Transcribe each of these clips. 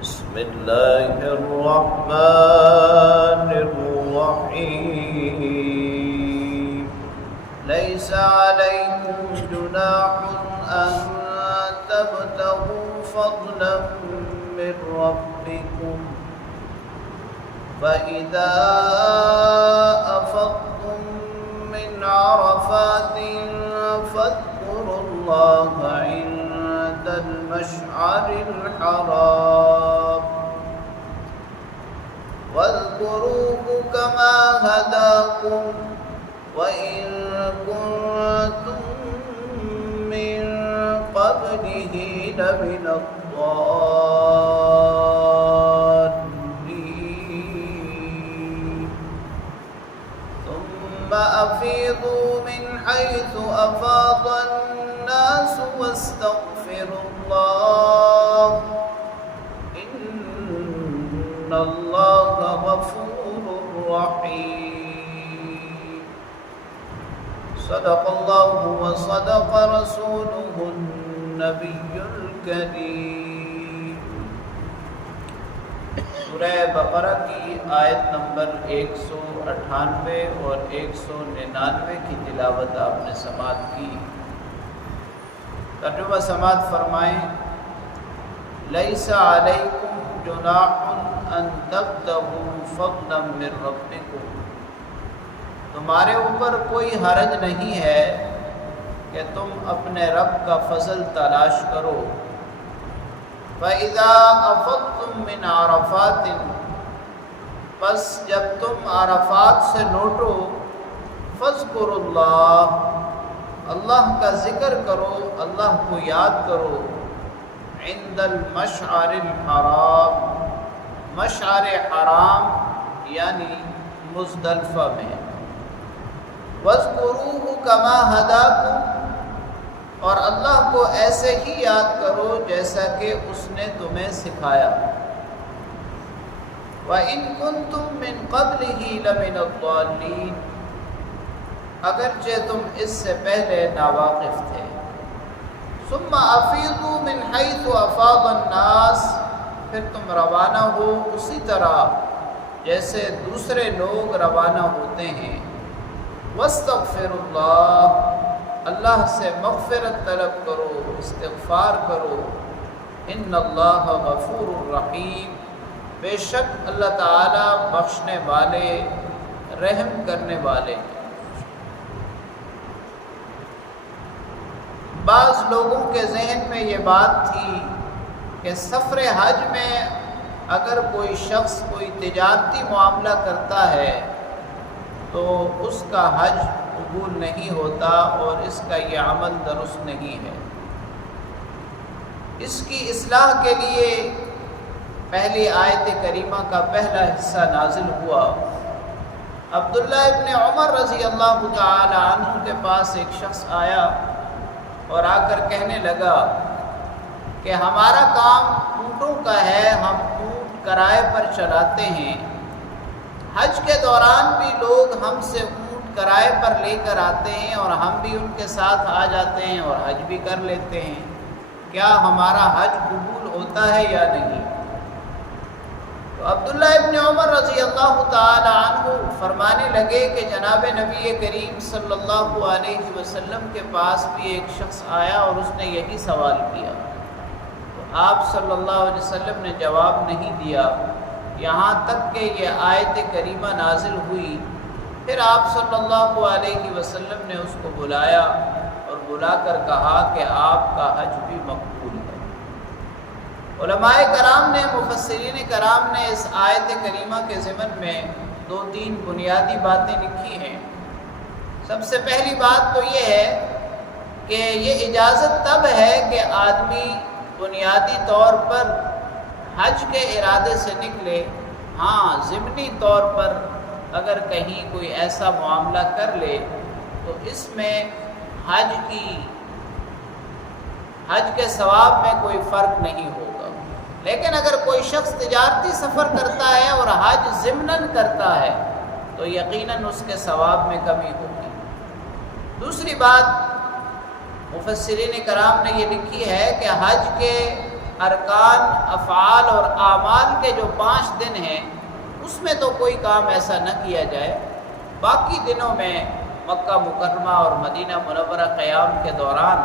بسم الله الرحمن الرحيم ليس عليكم جناح أن تبتغوا فضلا من ربكم فإذا أفضتم من عرفات فاذكروا الله عند المشعر الحرام واذكروه كما هداكم وإن كنتم من قبله لمن الضالين ثم أفيضوا من حيث أفاض الناس واستغفروا الله إن الله غفور رحيم صدق الله وصدق رسوله النبي الكريم سورہ بقرہ کی آیت نمبر 198 اور 199 کی تلاوت آپ نے سماعت کی۔ ترجمہ سماعت فرمائیں۔ لیس علیکم جناح ان تبتغوا فضلا من ربکم، تمہارے اوپر کوئی حرج نہیں ہے کہ تم اپنے رب کا فضل تلاش کرو۔ فَإِذَا أَفَضْتُم مِّنْ عَرَفَاتٍ، پس جب تم عرفات سے لوٹو، فَاذْكُرُوا اللَّهَ، اللہ کا ذکر کرو، اللہ کو یاد کرو، عند المشعر الحرام، مشعر حرام یعنی مزدلفہ میں، وَاذْكُرُوهُ كَمَا هَدَاكُمْ، اور اللہ کو ایسے ہی یاد کرو جیسا کہ اس نے تمہیں سکھایا۔ وَإِن كُنتُم مِّن قَبْلِهِ لَمِنَ الضَّالِّينَ، اگرچہ تم اس سے پہلے ناواقف تھے۔ ثُمَّ أَفِيضُوا مِنْ حَيْثُ أَفَاضَ النَّاسِ، پھر تم روانہ ہو اسی طرح جیسے دوسرے لوگ روانہ ہوتے ہیں۔ وَاسْتَغْفِرُوا اللَّهَ، اللہ سے مغفرت طلب کرو، استغفار کرو۔ ان اللہ غفور الرحیم، بے شک اللہ تعالی بخشنے والے، رحم کرنے والے ہیں۔ بعض لوگوں کے ذہن میں یہ بات تھی کہ سفر حج میں اگر کوئی شخص کوئی تجارتی معاملہ کرتا ہے تو اس کا حج قبول نہیں ہوتا اور اس کا یہ عمل درست نہیں ہے۔ اس کی اصلاح کے لیے پہلی آیت کریمہ کا پہلا حصہ نازل ہوا۔ عبداللہ ابن عمر رضی اللہ تعالی عنہ کے پاس ایک شخص آیا اور آ کر کہنے لگا کہ ہمارا کام اونٹوں کا ہے، ہم اونٹ کرائے پر چلاتے ہیں، حج کے دوران بھی لوگ ہم سے کرائے پر لے کر آتے ہیں اور ہم بھی ان کے ساتھ آ جاتے ہیں اور حج بھی کر لیتے ہیں، کیا ہمارا حج قبول ہوتا ہے یا نہیں؟ تو عبداللہ ابن عمر رضی اللہ تعالی عنہ فرمانے لگے کہ جناب نبی کریم صلی اللہ علیہ وسلم کے پاس بھی ایک شخص آیا اور اس نے یہی سوال کیا، تو آپ صلی اللہ علیہ وسلم نے جواب نہیں دیا، یہاں تک کہ یہ آیت کریمہ نازل ہوئی۔ پھر آپ صلی اللہ علیہ وسلم نے اس کو بلایا اور بلا کر کہا کہ آپ کا حج بھی مقبول ہے۔ علماء کرام نے، مفسرین کرام نے اس آیت کریمہ کے ضمن میں دو تین بنیادی باتیں لکھی ہیں۔ سب سے پہلی بات تو یہ ہے کہ یہ اجازت تب ہے کہ آدمی بنیادی طور پر حج کے ارادے سے نکلے، ہاں ضمنی طور پر اگر کہیں کوئی ایسا معاملہ کر لے تو اس میں حج کے ثواب میں کوئی فرق نہیں ہوگا، لیکن اگر کوئی شخص تجارتی سفر کرتا ہے اور حج ضمناً کرتا ہے تو یقیناً اس کے ثواب میں کمی ہوگی۔ دوسری بات مفسرین کرام نے یہ لکھی ہے کہ حج کے ارکان، افعال اور اعمال کے جو 5 دن ہیں اس میں تو کوئی کام ایسا نہ کیا جائے، باقی دنوں میں مکہ مکرمہ اور مدینہ منورہ قیام کے دوران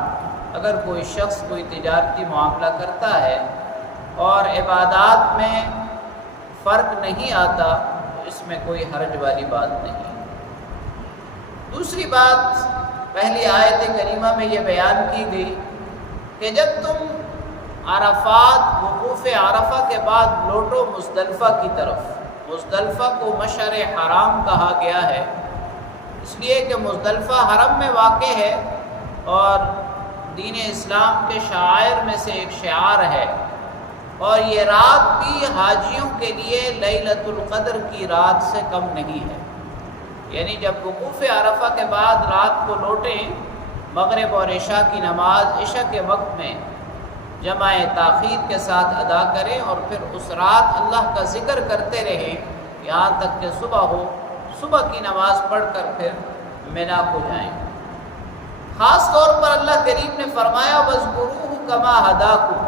اگر کوئی شخص کوئی تجارتی معاملہ کرتا ہے اور عبادات میں فرق نہیں آتا تو اس میں کوئی حرج والی بات نہیں۔ دوسری بات، پہلی آیت کریمہ میں یہ بیان کی گئی کہ جب تم عرفات، وقوف عرفہ کے بعد لوٹو مزدلفہ کی طرف، مزدلفہ کو مشعر حرام کہا گیا ہے اس لیے کہ مزدلفہ حرم میں واقع ہے اور دین اسلام کے شعائر میں سے ایک شعار ہے، اور یہ رات بھی حاجیوں کے لیے لیلۃ القدر کی رات سے کم نہیں ہے۔ یعنی جب وقوف عرفہ کے بعد رات کو لوٹیں، مغرب اور عشاء کی نماز عشاء کے وقت میں جمع تاخیر کے ساتھ ادا کریں اور پھر اس رات اللہ کا ذکر کرتے رہیں یہاں تک کہ صبح ہو، صبح کی نماز پڑھ کر پھر مینا کو جائیں۔ خاص طور پر اللہ کریم نے فرمایا وَاذْكُرُوهُ كَمَا هَدَاكُمْ،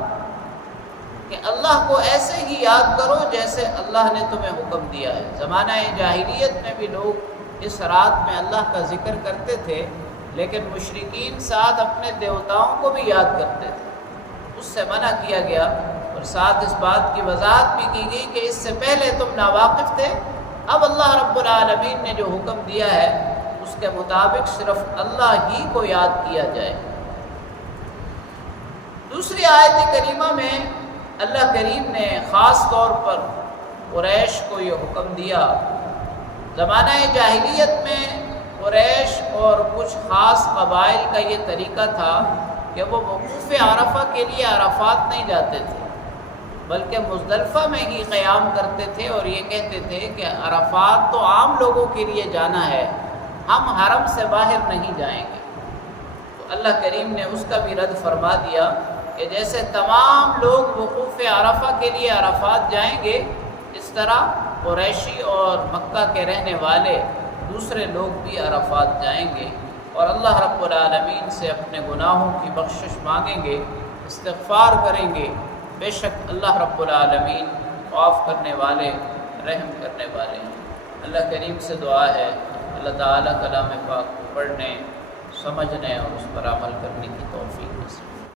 کہ اللہ کو ایسے ہی یاد کرو جیسے اللہ نے تمہیں حکم دیا ہے۔ زمانہ جاہلیت میں بھی لوگ اس رات میں اللہ کا ذکر کرتے تھے، لیکن مشرکین ساتھ اپنے دیوتاؤں کو بھی یاد کرتے تھے، اس سے منع کیا گیا، اور ساتھ اس بات کی وضاحت بھی کی گئی کہ اس سے پہلے تم ناواقف تھے، اب اللہ رب العالمین نے جو حکم دیا ہے اس کے مطابق صرف اللہ ہی کو یاد کیا جائے۔ دوسری آیت کریمہ میں اللہ کریم نے خاص طور پر قریش کو یہ حکم دیا۔ زمانہ جاہلیت میں قریش اور کچھ خاص قبائل کا یہ طریقہ تھا کہ وہ وقوف عرفہ کے لیے عرفات نہیں جاتے تھے بلکہ مزدلفہ میں ہی قیام کرتے تھے، اور یہ کہتے تھے کہ عرفات تو عام لوگوں کے لیے جانا ہے، ہم حرم سے باہر نہیں جائیں گے۔ تو اللہ کریم نے اس کا بھی رد فرما دیا کہ جیسے تمام لوگ وقوف عرفہ کے لیے عرفات جائیں گے، اس طرح قریشی اور مکہ کے رہنے والے دوسرے لوگ بھی عرفات جائیں گے اور اللہ رب العالمین سے اپنے گناہوں کی بخشش مانگیں گے، استغفار کریں گے۔ بے شک اللہ رب العالمین معاف کرنے والے، رحم کرنے والے ہیں۔ اللہ کریم سے دعا ہے اللہ تعالیٰ کلام پاک کو پڑھنے، سمجھنے اور اس پر عمل کرنے کی توفیق نصیب۔